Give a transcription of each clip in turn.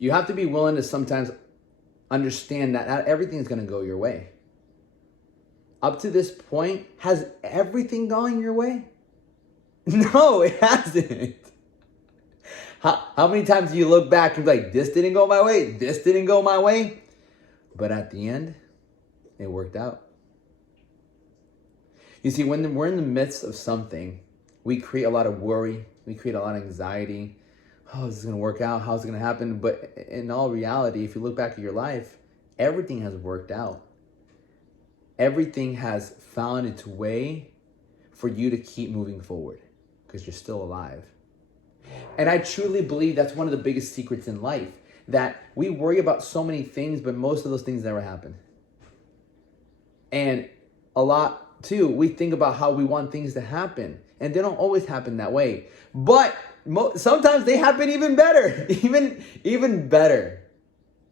You have to be willing to sometimes understand that not everything is going to go your way. Up to this point, has everything gone your way? No, it hasn't. How many times do you look back and be like, this didn't go my way, this didn't go my way? But at the end, it worked out. You see, when we're in the midst of something, we create a lot of worry, we create a lot of anxiety. Oh, is this going to work out? How's it going to happen? But in all reality, if you look back at your life, everything has worked out. Everything has found its way for you to keep moving forward because you're still alive. And I truly believe that's one of the biggest secrets in life, that we worry about so many things, but most of those things never happen. And a lot, too, we think about how we want things to happen, and they don't always happen that way. But sometimes they happen even better, even better.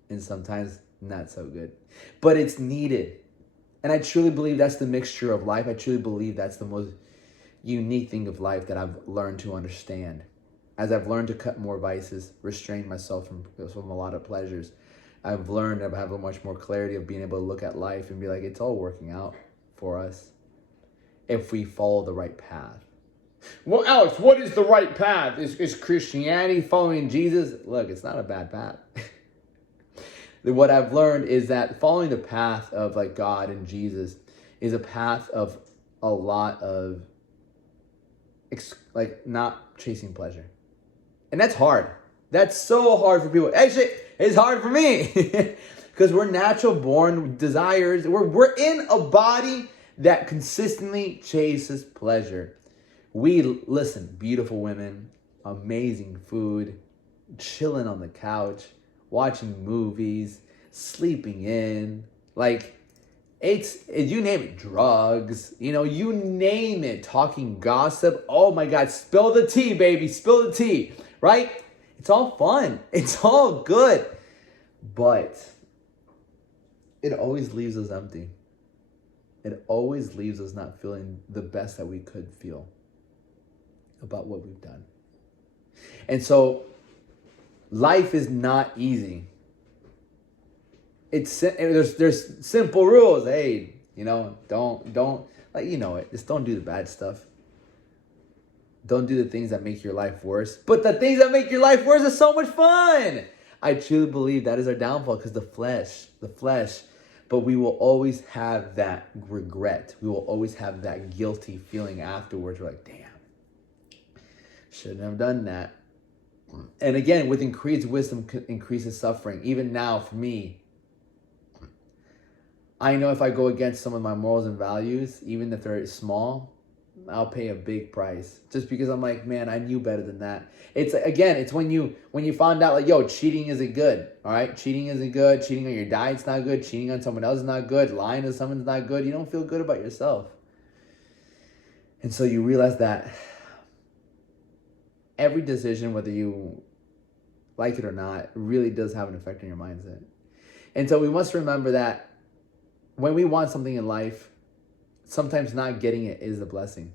And sometimes not so good. But it's needed. And I truly believe that's the mixture of life. I truly believe that's the most unique thing of life that I've learned to understand. As I've learned to cut more vices, restrain myself from a lot of pleasures, I've learned to have a much more clarity of being able to look at life and be like, it's all working out for us if we follow the right path. Well, Alex, what is the right path? Is Christianity following Jesus? Look, it's not a bad path. What I've learned is that following the path of like God and Jesus is a path of a lot of like not chasing pleasure. And that's hard. That's so hard for people. Actually, it's hard for me because we're natural born desires. We're in a body that consistently chases pleasure. Listen, beautiful women, amazing food, chilling on the couch, watching movies, sleeping in, like you name it, drugs, you name it, talking gossip. Oh my God, spill the tea, baby, spill the tea, right? It's all fun. It's all good. But it always leaves us empty. It always leaves us not feeling the best that we could feel about what we've done. And so life is not easy. There's simple rules. Hey, don't like, it. Just don't do the bad stuff. Don't do the things that make your life worse. But the things that make your life worse are so much fun. I truly believe that is our downfall because the flesh. But we will always have that regret. We will always have that guilty feeling afterwards. We're like, damn, shouldn't have done that. And again, with increased wisdom increases suffering. Even now, for me, I know if I go against some of my morals and values, even if they're small, I'll pay a big price. Just because I'm like, man, I knew better than that. It's when you find out like, yo, cheating isn't good. All right, cheating isn't good. Cheating on your diet's not good. Cheating on someone else is not good. Lying to someone's not good. You don't feel good about yourself. And so you realize that every decision, whether you like it or not, really does have an effect on your mindset. And so we must remember that when we want something in life, sometimes not getting it is a blessing.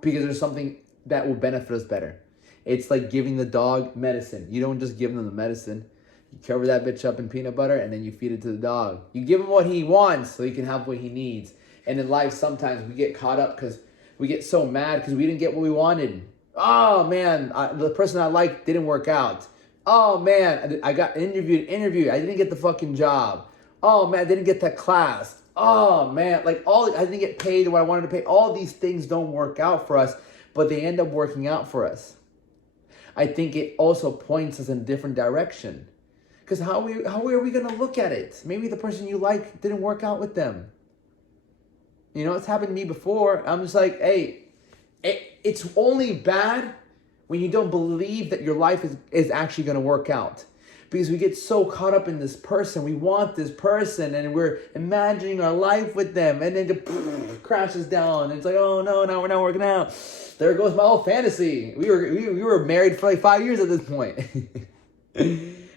Because there's something that will benefit us better. It's like giving the dog medicine. You don't just give them the medicine. You cover that bitch up in peanut butter and then you feed it to the dog. You give him what he wants so he can have what he needs. And in life, sometimes we get caught up because we get so mad because we didn't get what we wanted. Oh man, the person I liked didn't work out. Oh man, I got interviewed. I didn't get the fucking job. Oh man, I didn't get that class. Oh man, I didn't get paid what I wanted to pay. All these things don't work out for us, but they end up working out for us. I think it also points us in a different direction. Because how are we going to look at it? Maybe the person you like didn't work out with them. It's happened to me before. I'm just like, hey, it's only bad when you don't believe that your life is actually going to work out. Because we get so caught up in this person. We want this person and we're imagining our life with them. And then it crashes down. And it's like, oh no, now we're not working out. There goes my whole fantasy. We were married for like 5 years at this point.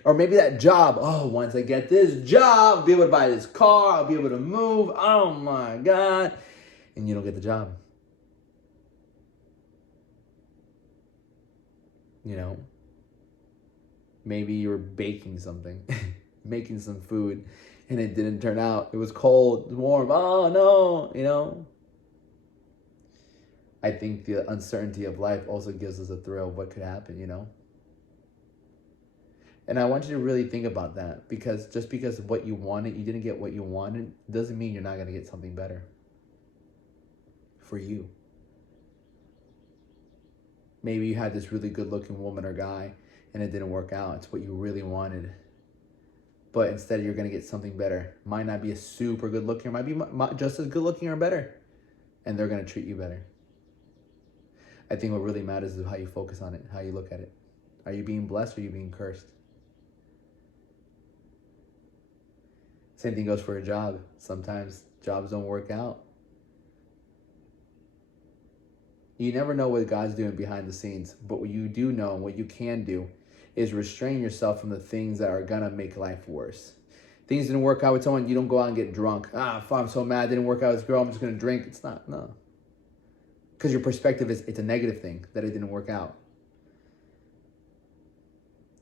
Or maybe that job. Oh, once I get this job, I'll be able to buy this car. I'll be able to move. Oh my God. And you don't get the job. Maybe you were baking something, making some food, and it didn't turn out. It was cold, warm. Oh no, I think the uncertainty of life also gives us a thrill of what could happen. And I want you to really think about that, because just because what you wanted, you didn't get what you wanted, doesn't mean you're not going to get something better for you. Maybe you had this really good looking woman or guy and it didn't work out. It's what you really wanted. But instead you're going to get something better. Might not be a super good looking, might be just as good looking or better. And they're going to treat you better. I think what really matters is how you focus on it, how you look at it. Are you being blessed or are you being cursed? Same thing goes for a job. Sometimes jobs don't work out. You never know what God's doing behind the scenes, but what you do know, what you can do, is restrain yourself from the things that are gonna make life worse. Things didn't work out with someone, you don't go out and get drunk. I'm so mad, didn't work out with this girl, I'm just gonna drink. It's not, no. Because your perspective is, it's a negative thing that it didn't work out.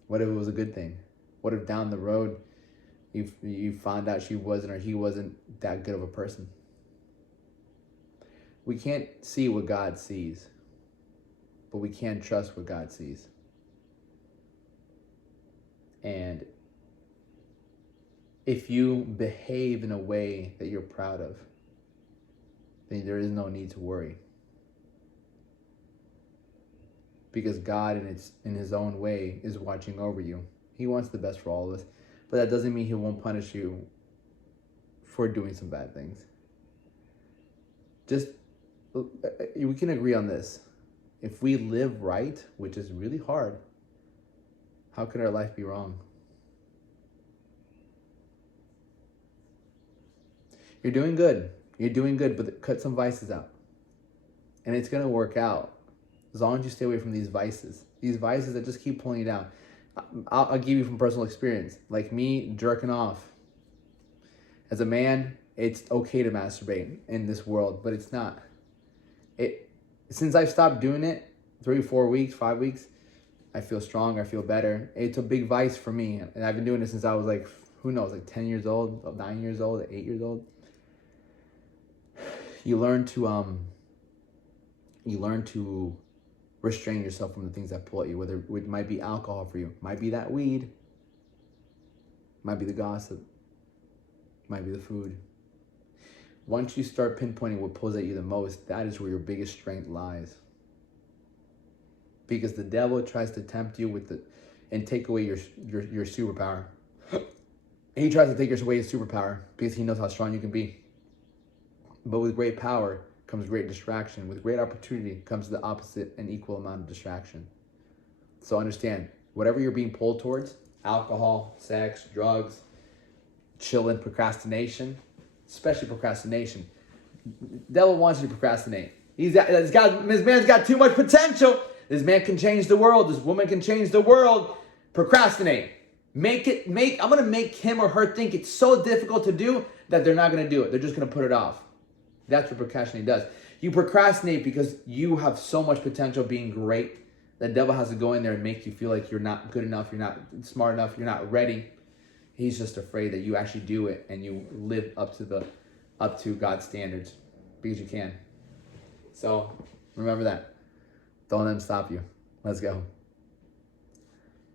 What if it was a good thing? What if down the road you found out she wasn't or he wasn't that good of a person? We can't see what God sees, but we can trust what God sees. And if you behave in a way that you're proud of, then there is no need to worry. Because God in his own way is watching over you. He wants the best for all of us. But that doesn't mean he won't punish you for doing some bad things. We can agree on this. If we live right, which is really hard, how could our life be wrong? You're doing good, but cut some vices out. And it's going to work out as long as you stay away from these vices that just keep pulling you down. I'll give you from personal experience. Like me jerking off. As a man, it's okay to masturbate in this world, but it's not. Since I've stopped doing it, 3, 4 weeks, 5 weeks, I feel stronger, I feel better. It's a big vice for me. And I've been doing it since I was like, 10 years old, 9 years old, 8 years old. You learn to restrain yourself from the things that pull at you, whether it might be alcohol for you, might be that weed, might be the gossip, might be the food. Once you start pinpointing what pulls at you the most, that is where your biggest strength lies. Because the devil tries to tempt you and take away your superpower. He tries to take away your superpower because he knows how strong you can be. But with great power comes great distraction. With great opportunity comes the opposite and equal amount of distraction. So understand, whatever you're being pulled towards, alcohol, sex, drugs, chilling, procrastination, especially procrastination. The devil wants you to procrastinate. This man's got too much potential. This man can change the world. This woman can change the world. Procrastinate. I'm going to make him or her think it's so difficult to do that they're not going to do it. They're just going to put it off. That's what procrastinate does. You procrastinate because you have so much potential being great. The devil has to go in there and make you feel like you're not good enough, you're not smart enough, you're not ready. He's just afraid that you actually do it and you live up to God's standards, because you can. So remember that. Don't let him stop you. Let's go.